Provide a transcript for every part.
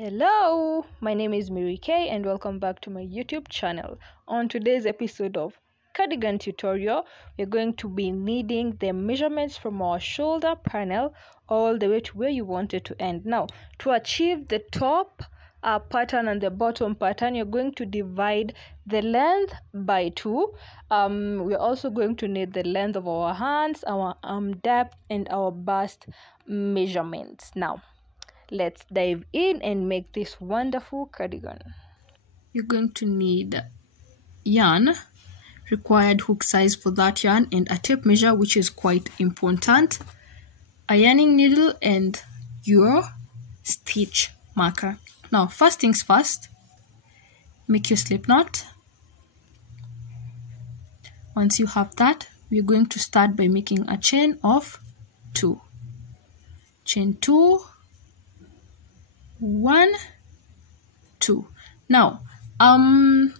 Hello, my name is Mary Kay and welcome back to my YouTube channel. On today's episode of Cardigan tutorial, we're going to be needing the measurements from our shoulder panel all the way to where you want it to end. Now, to achieve the top pattern and the bottom pattern, you're going to divide the length by 2. We're also going to need the length of our hands, our arm depth, and our bust measurements. Now, let's dive in and make this wonderful cardigan. You're going to need yarn, required hook size for that yarn, and a tape measure, which is quite important, a yarning needle, and your stitch marker. Now, first things first, make your slip knot. Once you have that, we're going to start by making a chain of 2. Chain 2, 1, 2. Now, the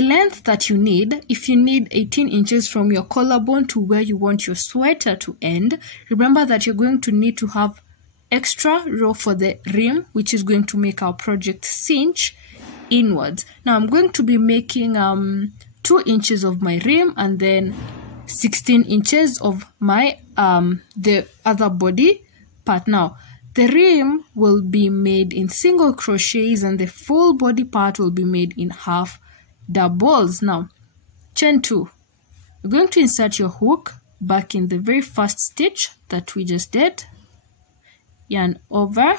length that you need, if you need 18 inches from your collarbone to where you want your sweater to end, remember that you're going to need to have extra row for the rim, which is going to make our project cinch inwards. Now, I'm going to be making 2 inches of my rim and then 16 inches of my the other body part. Now, the rim will be made in single crochets and the full body part will be made in half doubles. Now, chain 2. You're going to insert your hook back in the very first stitch that we just did. Yarn over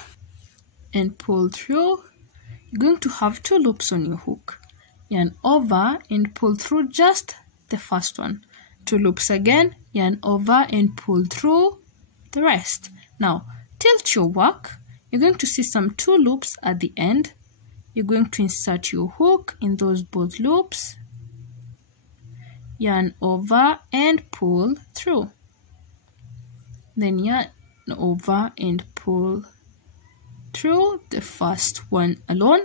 and pull through. You're going to have 2 loops on your hook. Yarn over and pull through just the first one. 2 loops again, yarn over and pull through the rest. Now, tilt your work. You're going to see some 2 loops at the end. You're going to insert your hook in those both loops. Yarn over and pull through. Then yarn over and pull through the first one alone.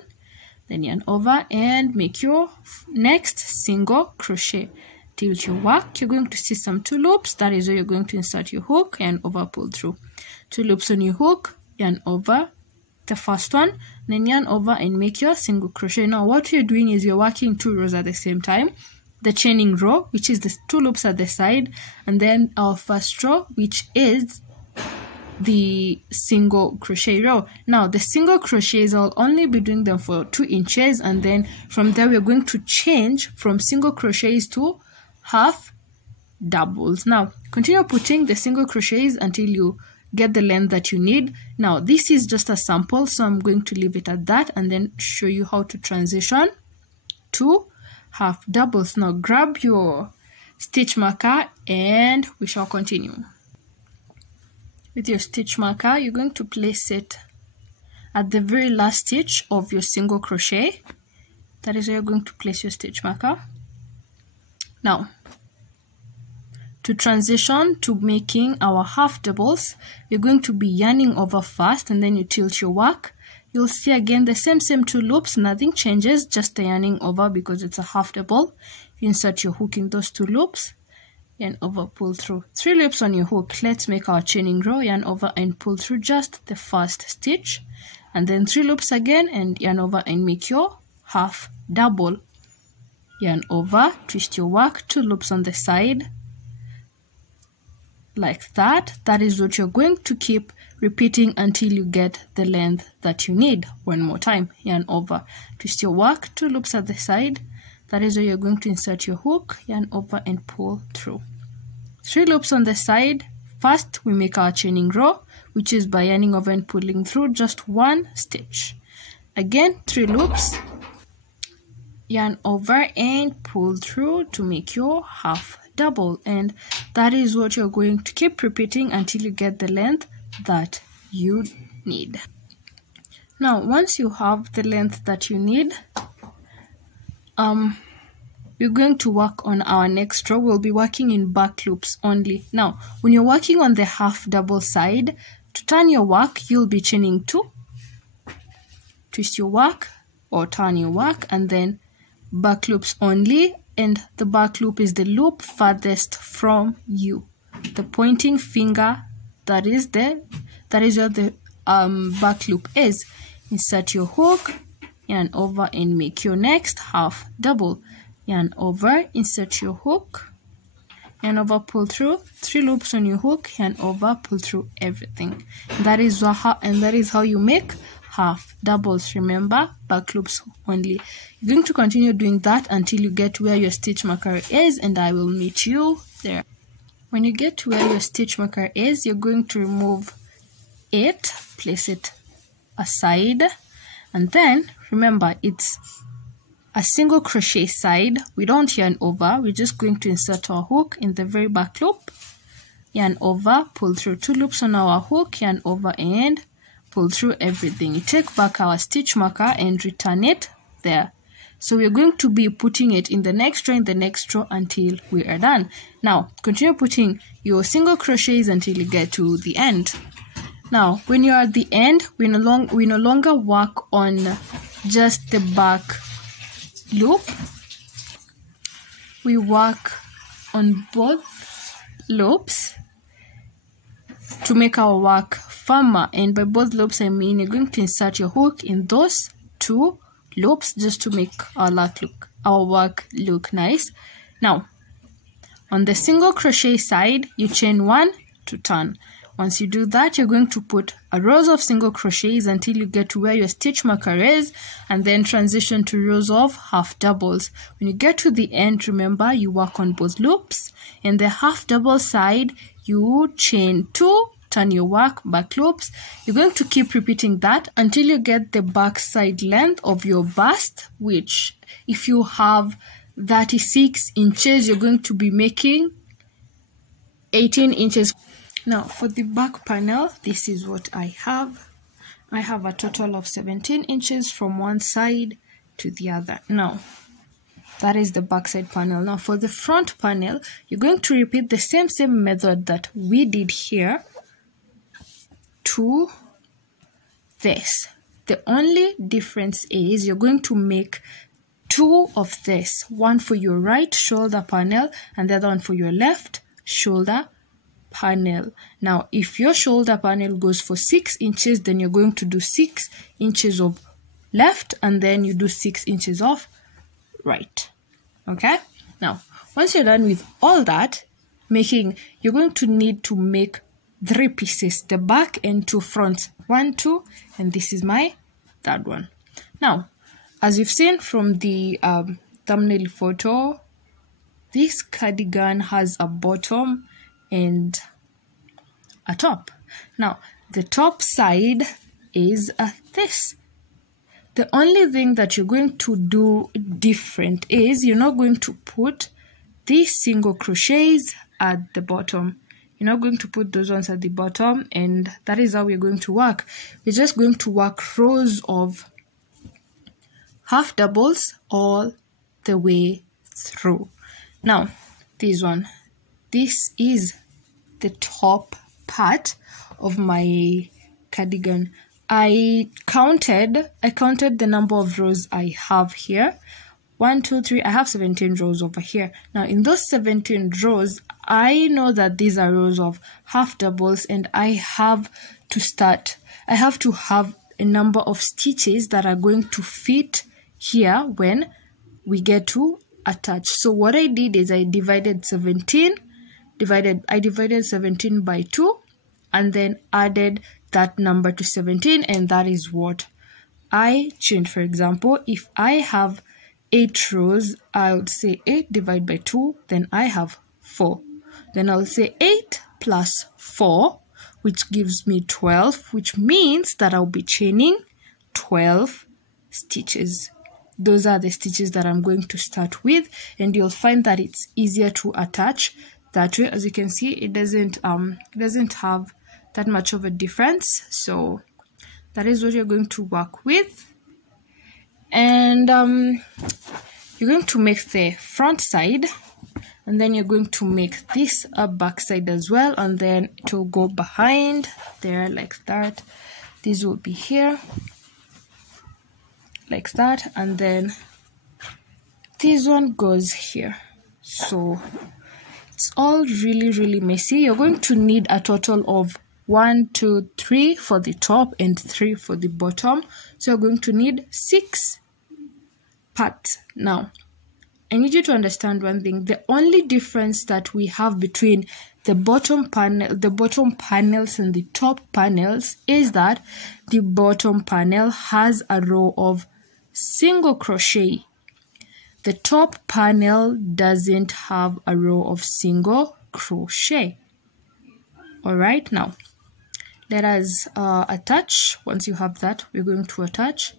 Then yarn over and make your next single crochet. Tilt your work. You're going to see some 2 loops. That is where you're going to insert your hook, yarn over, pull through. 2 loops on your hook, yarn over the first one, then yarn over and make your single crochet. Now, what you're doing is you're working 2 rows at the same time. The chaining row, which is the 2 loops at the side, and then our first row, which is the single crochet row. Now, the single crochets, I'll only be doing them for 2 inches, and then from there we're going to change from single crochets to half doubles. Now, continue putting the single crochets until you get the length that you need. Now, this is just a sample, so I'm going to leave it at that and then show you how to transition to half doubles. Now, grab your stitch marker and we shall continue. With your stitch marker, you're going to place it at the very last stitch of your single crochet. That is where you're going to place your stitch marker. Now, to transition to making our half doubles, you're going to be yarning over first and then you tilt your work. You'll see again the same 2 loops, nothing changes, just the yarning over because it's a half double. You insert your hook in those 2 loops, yarn over, pull through. 3 loops on your hook. Let's make our chaining row, yarn over and pull through just the first stitch, and then 3 loops again and yarn over and make your half double. Yarn over, twist your work, 2 loops on the side, like that. That is what you're going to keep repeating until you get the length that you need. One more time, yarn over, twist your work, 2 loops at the side. That is where you're going to insert your hook, yarn over and pull through. 3 loops on the side. First, we make our chaining row, which is by yarning over and pulling through just 1 stitch. Again, 3 loops, yarn over and pull through to make your half double, and that is what you're going to keep repeating until you get the length that you need. Now, once you have the length that you need, we're going to work on our next row. We'll be working in back loops only. Now, when you're working on the half double side, to turn your work, you'll be chaining 2, twist your work or turn your work, and then back loops only. And the back loop is the loop farthest from you. The pointing finger, that is where the back loop is. Insert your hook, yarn over and make your next half double. Yarn over, insert your hook, yarn over, pull through, 3 loops on your hook, yarn over, pull through everything. That is how you make half doubles. Remember, back loops only. You're going to continue doing that until you get where your stitch marker is, and I will meet you there. When you get to where your stitch marker is, you're going to remove it, place it aside, and then remember it's a single crochet side. We don't yarn over, we're just going to insert our hook in the very back loop, yarn over, pull through 2 loops on our hook, yarn over and pull through everything. You take back our stitch marker and return it there. So we're going to be putting it in the next row, until we are done. Now continue putting your single crochets until you get to the end. Now when you're at the end, we no longer work on just the back loop. We work on both loops to make our work firmer, and by both loops I mean you're going to insert your hook in those 2 loops just to make our work look nice. Now on the single crochet side, you chain 1 to turn. Once you do that, you're going to put a rows of single crochets until you get to where your stitch marker is, and then transition to rows of half doubles. When you get to the end, remember you work on both loops, and the half double side you chain 2, turn your work, back loops. You're going to keep repeating that until you get the back side length of your bust, which if you have 36 inches, you're going to be making 18 inches. Now for the back panel, this is what I have. I have a total of 17 inches from one side to the other. Now that is the back side panel. Now for the front panel, you're going to repeat the same method that we did here to this. The only difference is you're going to make 2 of this, one for your right shoulder panel and the other one for your left shoulder panel. Now if your shoulder panel goes for 6 inches, then you're going to do 6 inches of left and then you do 6 inches of right. Okay, now once you're done with all that you're going to need to make 3 pieces, the back and 2 fronts, 1, 2, and this is my third one. Now as you've seen from the thumbnail photo, this cardigan has a bottom and a top. Now the top side is this. The only thing that you're going to do different is you're not going to put these single crochets at the bottom. You're not going to put those ones at the bottom, and that is how we're going to work. We're just going to work rows of half doubles all the way through. Now this is the top part of my cardigan. I counted the number of rows I have here. 1, 2, 3, I have 17 rows over here. Now in those 17 rows, I know that these are rows of half doubles, and I have to have a number of stitches that are going to fit here when we get to attach. So what I did is I divided 17 by 2 and then added that number to 17, and that is what I chained. For example, if I have 8 rows, I would say 8 divided by 2, then I have 4. Then I'll say 8 plus 4, which gives me 12, which means that I'll be chaining 12 stitches. Those are the stitches that I'm going to start with, and you'll find that it's easier to attach that way. As you can see, it doesn't have that much of a difference. So that is what you're going to work with, and you're going to make the front side, and then you're going to make this a back side as well, and then it will go behind there like that. This will be here like that, and then this one goes here. So it's all really messy. You're going to need a total of 1, 2, 3 for the top and 3 for the bottom. So you're going to need 6 parts. Now, I need you to understand one thing. The only difference that we have between the bottom panels and the top panels is that the bottom panel has a row of single crochet. The top panel doesn't have a row of single crochet. All right, now let us attach. Once you have that, we're going to attach.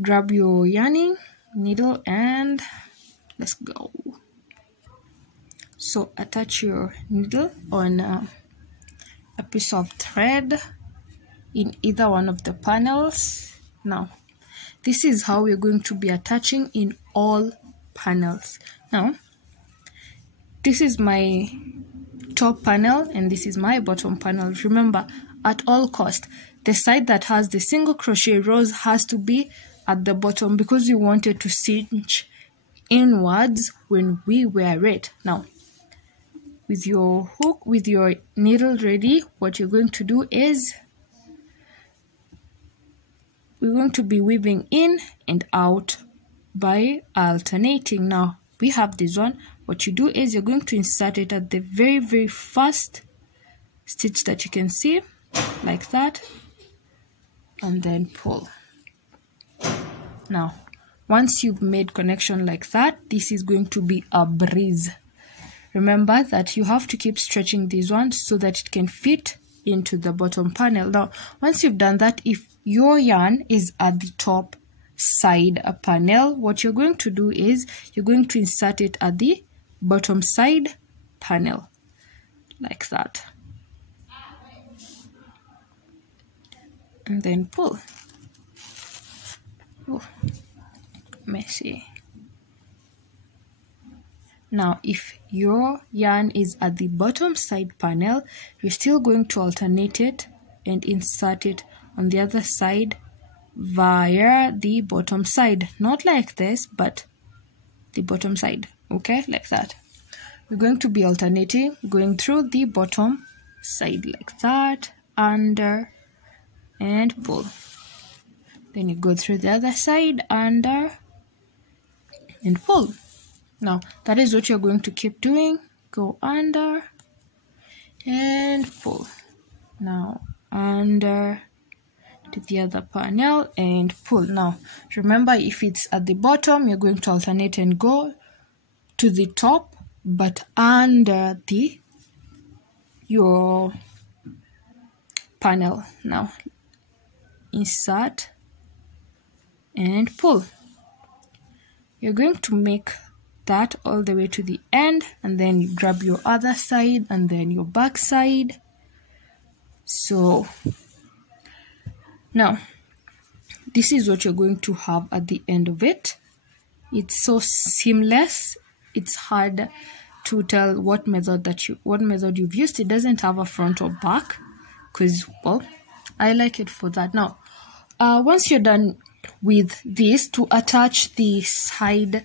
Grab your yarning needle and let's go. So attach your needle on a piece of thread in either one of the panels. Now, this is how we're going to be attaching in all panels. Now, this is my top panel and this is my bottom panel. Remember, at all cost, the side that has the single crochet rows has to be at the bottom because you want it to cinch inwards when we wear it. Now, with your hook, with your needle ready, what you're going to do is we're going to be weaving in and out by alternating. Now, we have this one. What you do is you're going to insert it at the very first stitch that you can see, like that, and then pull. Now, once you've made connection like that, this is going to be a breeze. Remember that you have to keep stretching this one so that it can fit into the bottom panel. Now, once you've done that, if your yarn is at the top side a panel, what you're going to do is you're going to insert it at the bottom side panel, like that. And then pull. Oh, messy. Now, if your yarn is at the bottom side panel, you're still going to alternate it and insert it on the other side via the bottom side. Not like this, but the bottom side. Okay, like that. We're going to be alternating, going through the bottom side like that, under, and pull. Then you go through the other side, under, and pull. Now, that is what you're going to keep doing. Go under and pull. Now, under to the other panel and pull. Now, remember, if it's at the bottom, you're going to alternate and go to the top, but under your panel. Now, insert and pull. You're going to make that all the way to the end, and then you grab your other side and then your back side. So now this is what you're going to have at the end of it. It's so seamless, it's hard to tell what method you've used. It doesn't have a front or back because, well, I like it for that. Now once you're done with this, to attach the side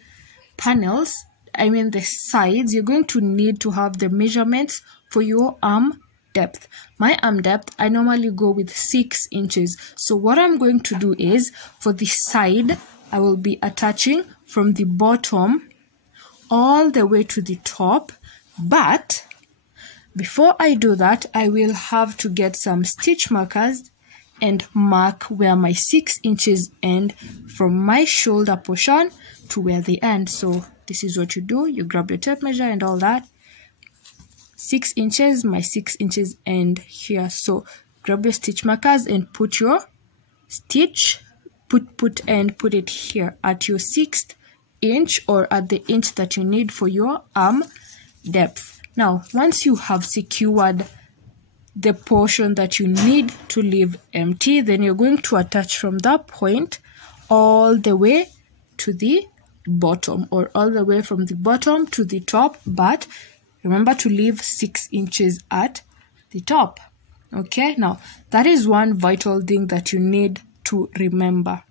panels, I mean the sides, you're going to need to have the measurements for your arm depth. My arm depth, I normally go with 6 inches. So what I'm going to do is, for the side, I will be attaching from the bottom all the way to the top. But before I do that, I will have to get some stitch markers and mark where my 6 inches end from my shoulder portion to where they end. So this is what you do. You grab your tape measure and all that. 6 inches, my 6 inches end here. So grab your stitch markers and put your stitch, put it here at your 6th inch or at the inch that you need for your arm depth. Now, once you have secured the portion that you need to leave empty, then you're going to attach from that point all the way to the bottom, or all the way from the bottom to the top, but remember to leave 6 inches at the top. Okay, now that is one vital thing that you need to remember.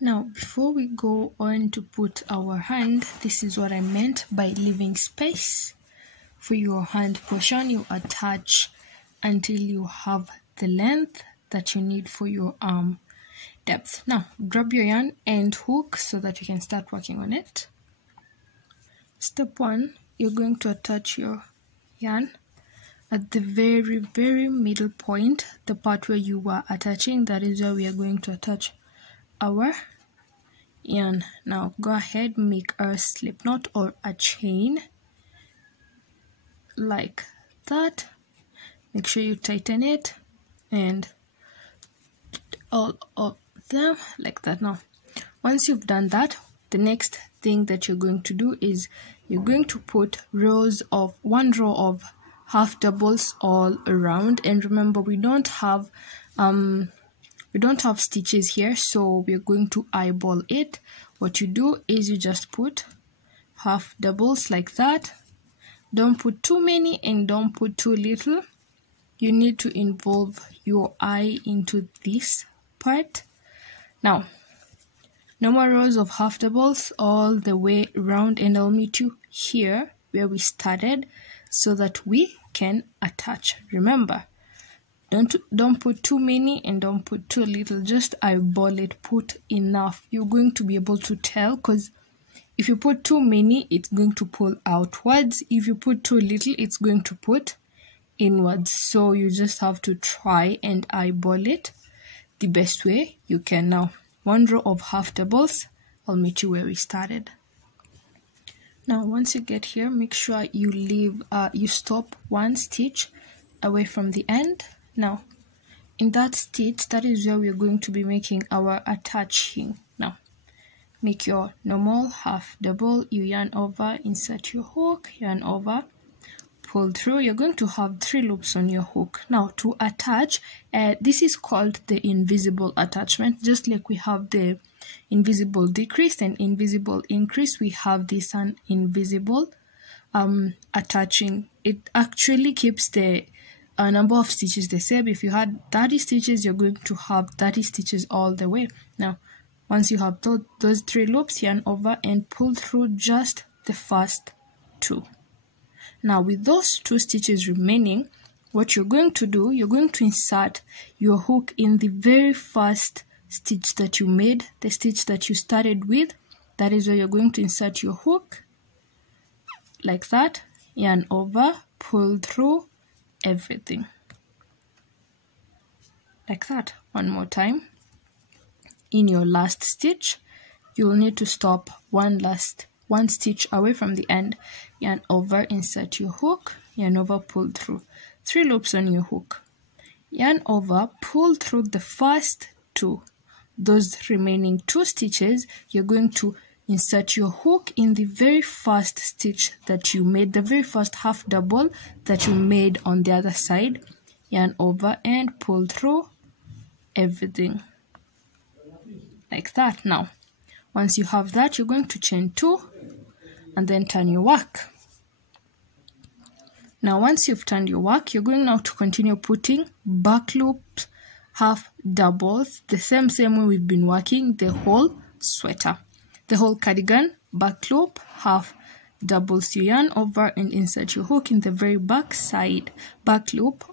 Now, before we go on to put our hand, this is what I meant by leaving space for your hand portion. You attach until you have the length that you need for your arm depth. Now grab your yarn and hook so that you can start working on it. Step 1, you're going to attach your yarn at the very middle point, the part where you were attaching. That is where we are going to attach our yarn. Now go ahead, make a slip knot or a chain like that. Make sure you tighten it and all of them like that. Now once you've done that, the next thing that you're going to do is you're going to put one row of half doubles all around. And remember, we don't have stitches here, so we're going to eyeball it. What you do is you just put half doubles like that. Don't put too many and don't put too little. You need to involve your eye into this part. Now no more rows of half doubles all the way around, and I'll meet you here where we started so that we can attach. Remember, don't put too many and don't put too little. Just eyeball it, put enough. You're going to be able to tell, because if you put too many, it's going to pull outwards. If you put too little, it's going to put inwards. So you just have to try and eyeball it the best way you can. Now one row of half doubles. I'll meet you where we started. Now once you get here, make sure you stop one stitch away from the end. Now in that stitch, that is where we're going to be making our attaching. Now make your normal half double, you yarn over, insert your hook, yarn over, pull through. You're going to have 3 loops on your hook. Now to attach, this is called the invisible attachment. Just like we have the invisible decrease and invisible increase, we have this an invisible attaching. It actually keeps the number of stitches the same. If you had 30 stitches, you're going to have 30 stitches all the way. Now once you have those 3 loops, yarn over and pull through just the first 2. Now with those 2 stitches remaining, what you're going to do, you're going to insert your hook in the very first stitch that you made, the stitch that you started with. That is where you're going to insert your hook like that, yarn over, pull through everything like that. One more time. In your last stitch, you'll need to stop one stitch away from the end, yarn over, insert your hook, yarn over, pull through. 3 loops on your hook, yarn over, pull through the first 2. Those remaining 2 stitches, you're going to insert your hook in the very first stitch that you made, the very first half double that you made on the other side, yarn over and pull through everything like that. Now once you have that, you're going to chain 2 and then turn your work. Now once you've turned your work, you're going now to continue putting back loops, half doubles, the same way we've been working the whole sweater, the whole cardigan. Back loop, half doubles, you yarn over and insert your hook in the very back side, back loop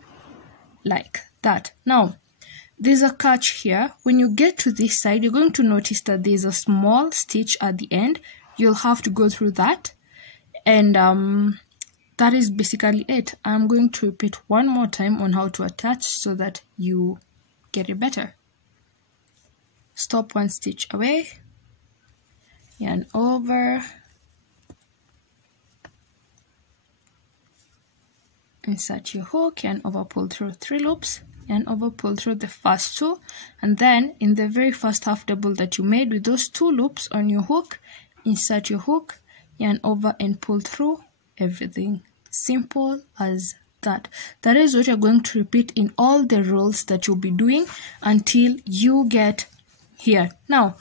like that. Now there's a catch here. When you get to this side, you're going to notice that there's a small stitch at the end. You'll have to go through that, and that is basically it. I'm going to repeat one more time on how to attach so that you get it better. Stop one stitch away, yarn over, insert your hook, yarn over, pull through 3 loops, yarn over, pull through the first 2, and then in the very first half double that you made with those 2 loops on your hook, insert your hook, yarn over and pull through everything. Simple as that. That is what you're going to repeat in all the rows that you'll be doing until you get here. Now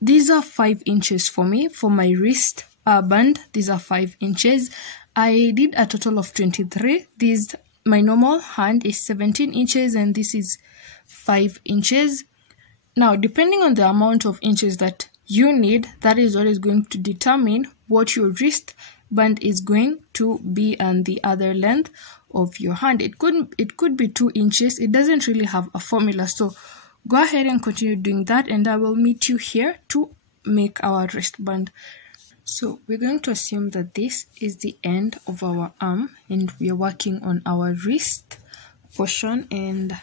these are 5 inches for me, for my wrist band. These are 5 inches. I did a total of 23. My normal hand is 17 inches and this is 5 inches. Now depending on the amount of inches that you need, that is what is going to determine what your wrist wristband is going to be on the other length of your hand. It could be 2 inches. It doesn't really have a formula, so go ahead and continue doing that, and I will meet you here to make our wristband. So we're going to assume that this is the end of our arm, and we are working on our wrist portion, and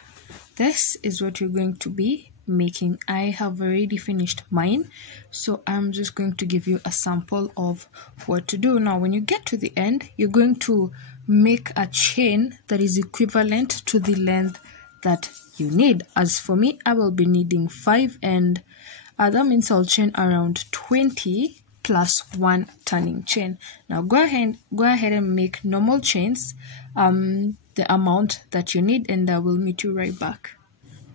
this is what you're going to be making. I have already finished mine, so I'm just going to give you a sample of what to do. Now when you get to the end, you're going to make a chain that is equivalent to the length that you need. As for me, I will be needing 5, and that means I'll chain around 20 plus 1 turning chain. Now go ahead and make normal chains, the amount that you need, and I will meet you right back.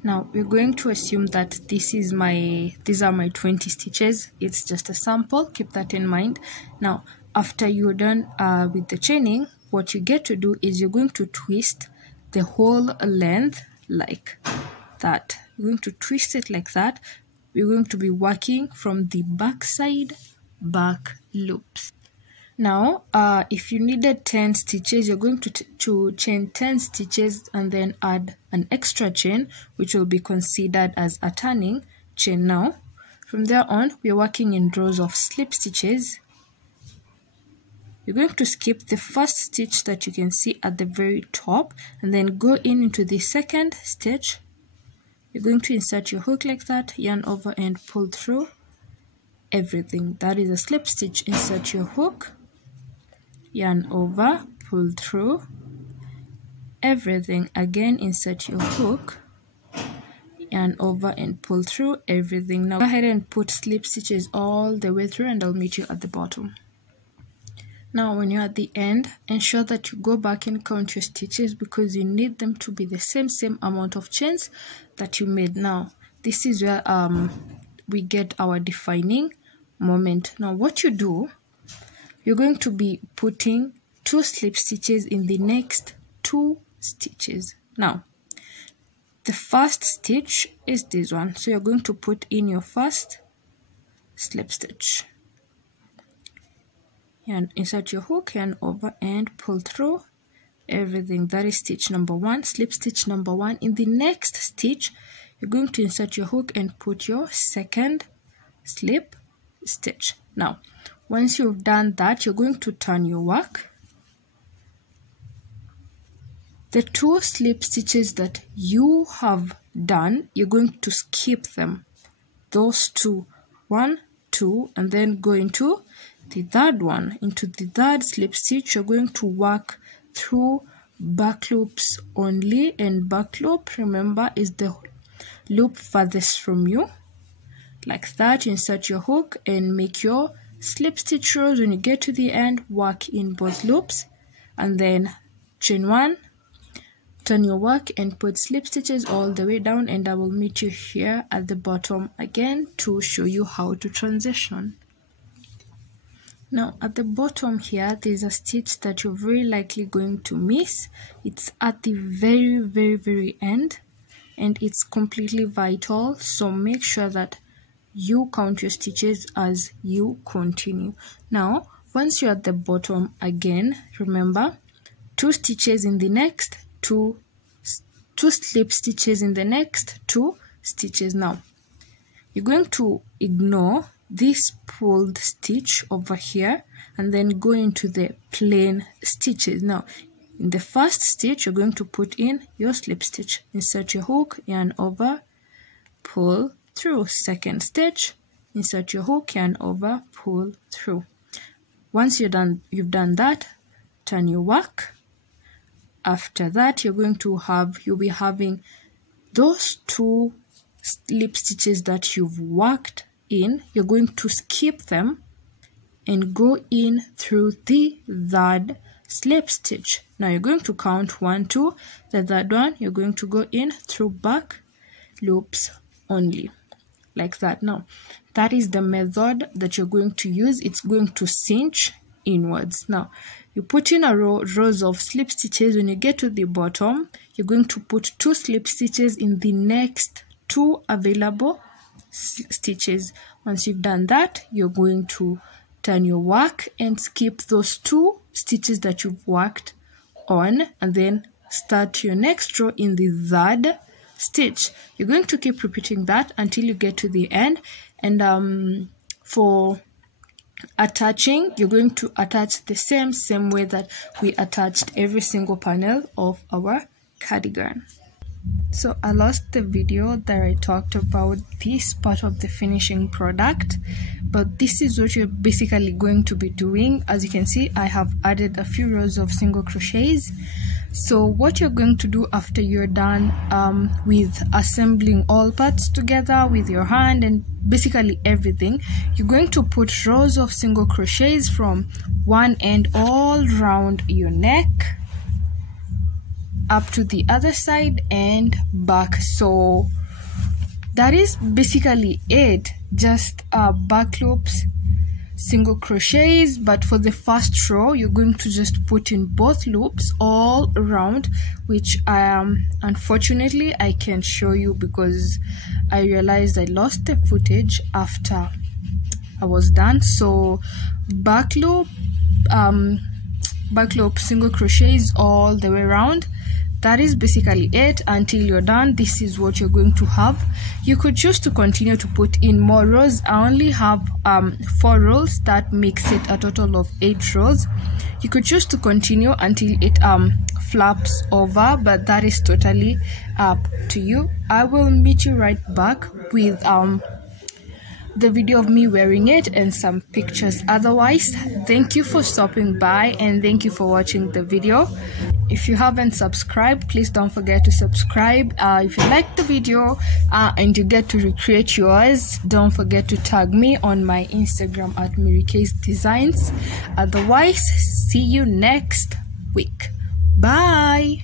Now we're going to assume that these are my 20 stitches. It's just a sample, keep that in mind. Now after you're done with the chaining, what you get to do is you're going to twist the whole length like that. You're going to twist it like that. We're going to be working from the back side back loops. Now if you needed 10 stitches, you're going to chain 10 stitches and then add an extra chain, which will be considered as a turning chain. Now from there on, we're working in rows of slip stitches. You're going to skip the first stitch that you can see at the very top and then go into the second stitch. You're going to insert your hook like that, yarn over and pull through everything. That is a slip stitch. Insert your hook, yarn over, pull through everything. Again, insert your hook, yarn over and pull through everything. Now go ahead and put slip stitches all the way through, and I'll meet you at the bottom. Now when you're at the end, ensure that you go back and count your stitches, because you need them to be the same amount of chains that you made. Now this is where we get our defining moment. Now what you do, you're going to be putting 2 slip stitches in the next 2 stitches. Now the first stitch is this one, so you're going to put in your first slip stitch and insert your hook, yarn over and pull through everything. That is stitch number 1, slip stitch number 1. In the next stitch, you're going to insert your hook and put your second slip stitch. Now once you've done that, you're going to turn your work. The 2 slip stitches that you have done, you're going to skip them, those 2, 1, 2, and then go into the third one. Into the third slip stitch, you're going to work through back loops only, and back loop, remember, is the loop farthest from you. Like that, insert your hook and make your slip stitch rows. When you get to the end, work in both loops and then chain 1, turn your work and put slip stitches all the way down, and I will meet you here at the bottom again to show you how to transition. Now at the bottom here, there's a stitch that you're very likely going to miss. It's at the very end, and it's completely vital, so make sure that you count your stitches as you continue. Now once you're at the bottom again, remember 2 stitches in the next 2 slip stitches in the next 2 stitches. Now you're going to ignore this pulled stitch over here and then go into the plain stitches. Now in the first stitch, you're going to put in your slip stitch, insert your hook, yarn over, pull through. Second stitch, insert your hook, yarn over, pull through. Once you've done that, turn your work. After that, you'll be having those 2 slip stitches that you've worked in. You're going to skip them and go in through the third slip stitch. Now you're going to count 1, 2. The third one, you're going to go in through back loops only, like that. Now that is the method that you're going to use. It's going to cinch inwards. Now you put in a rows of slip stitches. When you get to the bottom, you're going to put 2 slip stitches in the next 2 available stitches. Once you've done that, you're going to turn your work and skip those 2 stitches that you've worked on, and then start your next row in the 3rd stitch. You're going to keep repeating that until you get to the end. And for attaching, you're going to attach the same way that we attached every single panel of our cardigan. So I lost the video that I talked about this part of the finishing product, but this is what you're basically going to be doing. As you can see, I have added a few rows of single crochets. So what you're going to do after you're done with assembling all parts together with your hand and basically everything, you're going to put rows of single crochets from one end all around your neck up to the other side and back. So that is basically it, just back loops, single crochets. But for the first row, you're going to just put in both loops all around, which unfortunately I can't show you because I realized I lost the footage after I was done. So back loop, single crochets all the way around. That is basically it until you're done. This is what you're going to have. You could choose to continue to put in more rows. I only have 4 rows. That makes it a total of 8 rows. You could choose to continue until it flaps over, but that is totally up to you. I will meet you right back with the video of me wearing it and some pictures. Otherwise, thank you for stopping by and thank you for watching the video. If you haven't subscribed, please don't forget to subscribe. If you like the video and you get to recreate yours, don't forget to tag me on my Instagram at Mirik's Designs. Otherwise, see you next week. Bye.